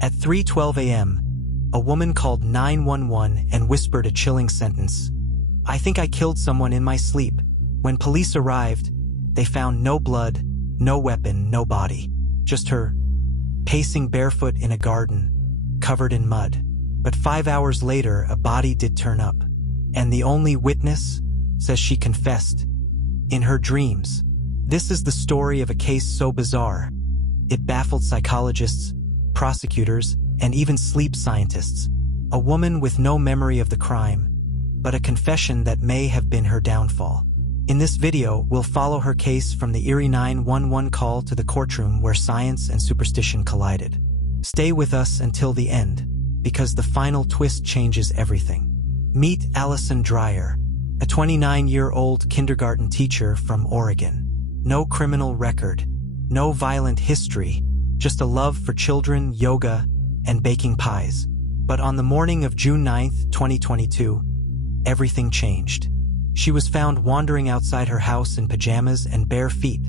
At 3:12 a.m., a woman called 911 and whispered a chilling sentence. "I think I killed someone in my sleep." When police arrived, they found no blood, no weapon, no body. Just her, pacing barefoot in a garden, covered in mud. But 5 hours later, a body did turn up. And the only witness says she confessed in her dreams. This is the story of a case so bizarre, it baffled psychologists, prosecutors, and even sleep scientists. A woman with no memory of the crime, but a confession that may have been her downfall. In this video, we'll follow her case from the eerie 911 call to the courtroom where science and superstition collided. Stay with us until the end, because the final twist changes everything. Meet Allison Dreyer, a 29-year-old kindergarten teacher from Oregon. No criminal record, no violent history, just a love for children, yoga, and baking pies. But on the morning of June 9th, 2022, everything changed. She was found wandering outside her house in pajamas and bare feet,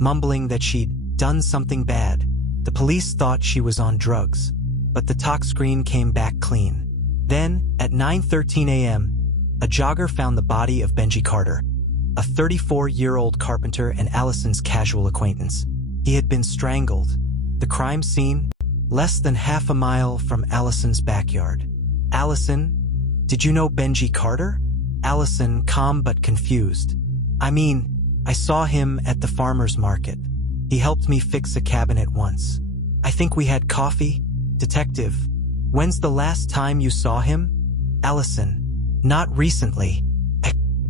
mumbling that she'd done something bad. The police thought she was on drugs, but the talk screen came back clean. Then, at 9:13 a.m., a jogger found the body of Benji Carter, a 34-year-old carpenter and Allison's casual acquaintance. He had been strangled. The crime scene, less than half a mile from Allison's backyard. "Allison, did you know Benji Carter?" Allison, calm but confused. I saw him at the farmer's market. He helped me fix a cabinet once. I think we had coffee." "Detective, when's the last time you saw him?" Allison, "Not recently.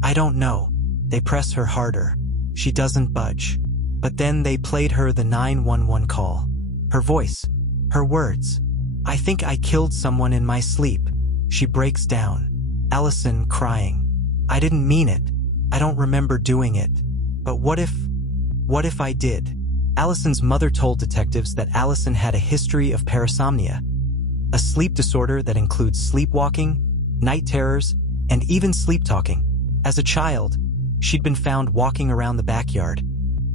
I don't know." They press her harder. She doesn't budge. But then they played her the 911 call. Her voice, her words. "I think I killed someone in my sleep." She breaks down. Allison, crying. "I didn't mean it. I don't remember doing it. But what if I did?" Allison's mother told detectives that Allison had a history of parasomnia, a sleep disorder that includes sleepwalking, night terrors, and even sleep talking. As a child, she'd been found walking around the backyard,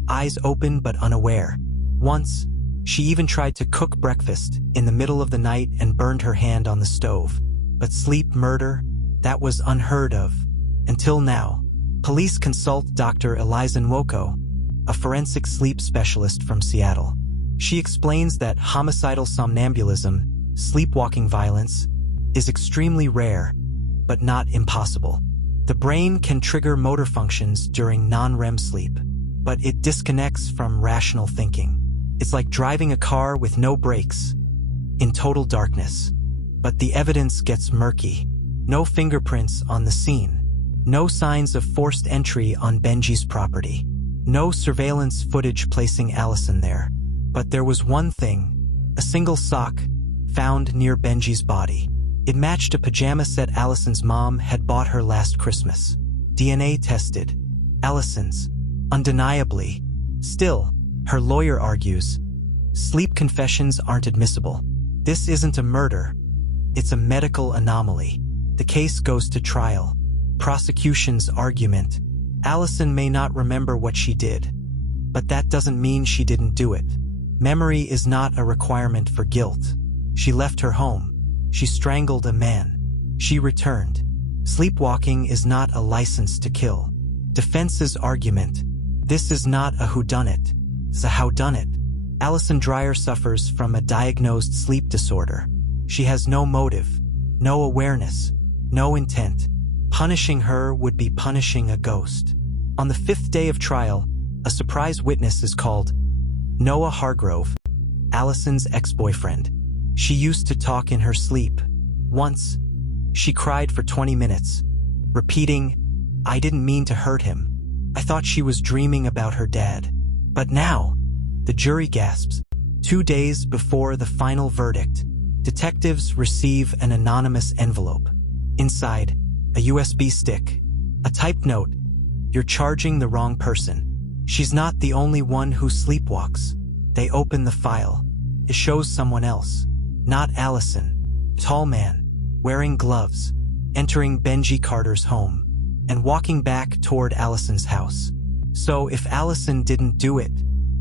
eyes open but unaware. Once, she even tried to cook breakfast in the middle of the night and burned her hand on the stove. But sleep murder, that was unheard of. Until now. Police consult Dr. Allison Dreyer, a forensic sleep specialist from Seattle. She explains that homicidal somnambulism, sleepwalking violence, is extremely rare, but not impossible. The brain can trigger motor functions during non-REM sleep, but it disconnects from rational thinking. It's like driving a car with no brakes, in total darkness. But the evidence gets murky. No fingerprints on the scene. No signs of forced entry on Benji's property. No surveillance footage placing Allison there. But there was one thing, a single sock, found near Benji's body. It matched a pajama set Allison's mom had bought her last Christmas. DNA tested. Allison's. Undeniably. Still, her lawyer argues, sleep confessions aren't admissible. This isn't a murder. It's a medical anomaly. The case goes to trial. Prosecution's argument. Allison may not remember what she did, but that doesn't mean she didn't do it. Memory is not a requirement for guilt. She left her home. She strangled a man. She returned. Sleepwalking is not a license to kill. Defense's argument. This is not a whodunit. It's a howdunit. Allison Dreyer suffers from a diagnosed sleep disorder. She has no motive, no awareness, no intent. Punishing her would be punishing a ghost. On the 5th day of trial, a surprise witness is called. Noah Hargrove, Allison's ex-boyfriend. She used to talk in her sleep. Once, she cried for 20 minutes, repeating, "I didn't mean to hurt him. I thought she was dreaming about her dad." But now, the jury gasps. 2 days before the final verdict, detectives receive an anonymous envelope. Inside, a USB stick, a typed note. "You're charging the wrong person. She's not the only one who sleepwalks." They open the file. It shows someone else, not Allison. Tall man, wearing gloves, entering Benji Carter's home, and walking back toward Allison's house. So if Allison didn't do it,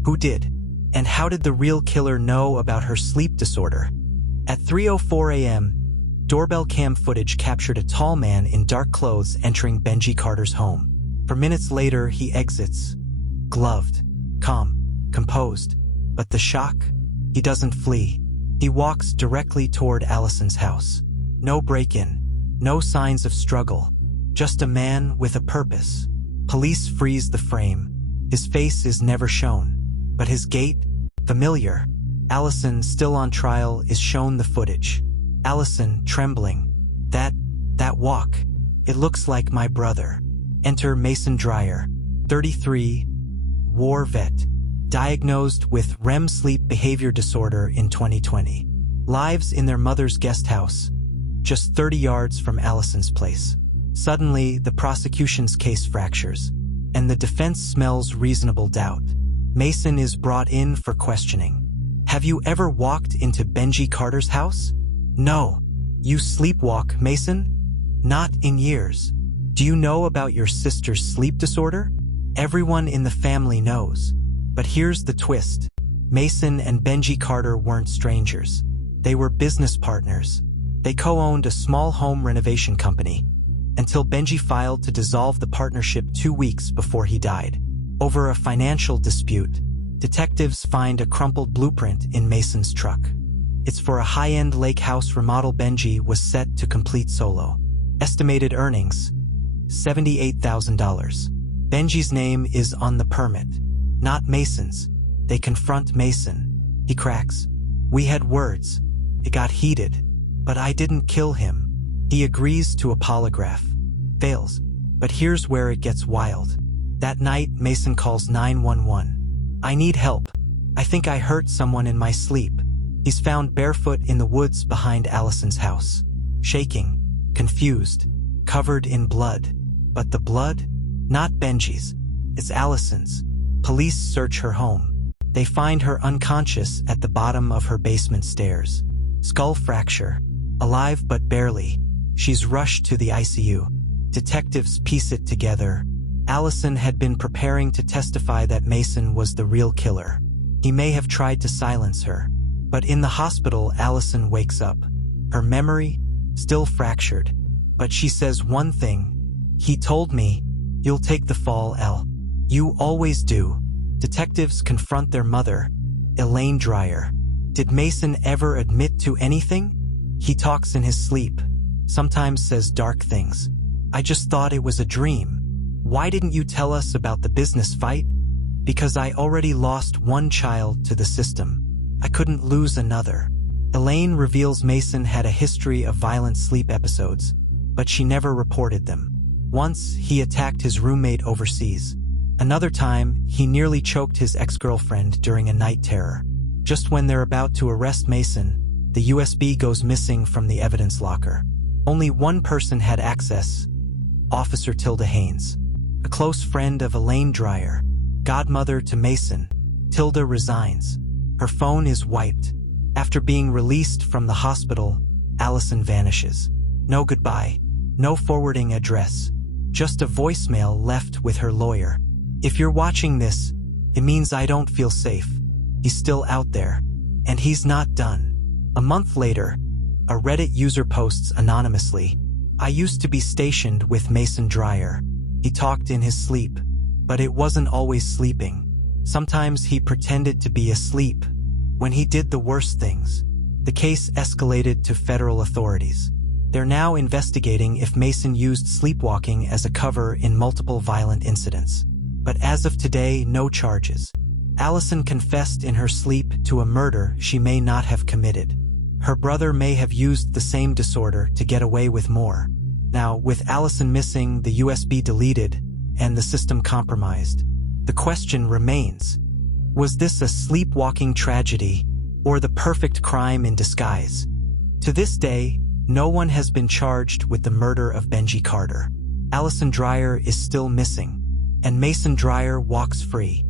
who did? And how did the real killer know about her sleep disorder? At 3:04 a.m., doorbell cam footage captured a tall man in dark clothes entering Benji Carter's home. For minutes later, he exits, gloved, calm, composed. But the shock? He doesn't flee. He walks directly toward Allison's house. No break-in, no signs of struggle, just a man with a purpose. Police freeze the frame. His face is never shown, but his gait, familiar. Allison, still on trial, is shown the footage. Allison, trembling. That walk. It looks like my brother. Enter Mason Dreyer, 33, war vet, diagnosed with REM sleep behavior disorder in 2020. Lives in their mother's guest house, just 30 yards from Allison's place. Suddenly, the prosecution's case fractures, and the defense smells reasonable doubt. Mason is brought in for questioning. Have you ever walked into Benji Carter's house? No. You sleepwalk, Mason? Not in years. Do you know about your sister's sleep disorder? Everyone in the family knows. But here's the twist. Mason and Benji Carter weren't strangers. They were business partners. They co-owned a small home renovation company, until Benji filed to dissolve the partnership 2 weeks before he died. Over a financial dispute, detectives find a crumpled blueprint in Mason's truck. It's for a high-end lake house remodel Benji was set to complete solo. Estimated earnings, $78,000. Benji's name is on the permit, not Mason's. They confront Mason. He cracks. We had words. It got heated, but I didn't kill him. He agrees to a polygraph. Fails. But here's where it gets wild. That night, Mason calls 911. I need help. I think I hurt someone in my sleep. He's found barefoot in the woods behind Allison's house. Shaking, confused, covered in blood. But the blood? Not Benji's. It's Allison's. Police search her home. They find her unconscious at the bottom of her basement stairs. Skull fracture. Alive but barely. She's rushed to the ICU. Detectives piece it together. Allison had been preparing to testify that Mason was the real killer. He may have tried to silence her. But in the hospital, Allison wakes up. Her memory, still fractured. But she says one thing. He told me, you'll take the fall, Elle. You always do. Detectives confront their mother, Allison Dreyer. Did Mason ever admit to anything? He talks in his sleep. Sometimes says dark things. I just thought it was a dream. Why didn't you tell us about the business fight? Because I already lost one child to the system. I couldn't lose another. Elaine reveals Mason had a history of violent sleep episodes, but she never reported them. Once, he attacked his roommate overseas. Another time, he nearly choked his ex-girlfriend during a night terror. Just when they're about to arrest Mason, the USB goes missing from the evidence locker. Only one person had access, Officer Tilda Haynes, a close friend of Allison Dreyer, godmother to Mason. Tilda resigns. Her phone is wiped. After being released from the hospital, Allison vanishes. No goodbye, no forwarding address, just a voicemail left with her lawyer. If you're watching this, it means I don't feel safe. He's still out there, and he's not done. A month later, a Reddit user posts anonymously, I used to be stationed with Mason Dreyer. He talked in his sleep, but it wasn't always sleeping. Sometimes he pretended to be asleep when he did the worst things. The case escalated to federal authorities. They're now investigating if Mason used sleepwalking as a cover in multiple violent incidents. But as of today, no charges. Allison confessed in her sleep to a murder she may not have committed. Her brother may have used the same disorder to get away with more. Now, with Allison missing, the USB deleted, and the system compromised, the question remains, was this a sleepwalking tragedy, or the perfect crime in disguise? To this day, no one has been charged with the murder of Benji Carter. Allison Dreyer is still missing, and Mason Dreyer walks free.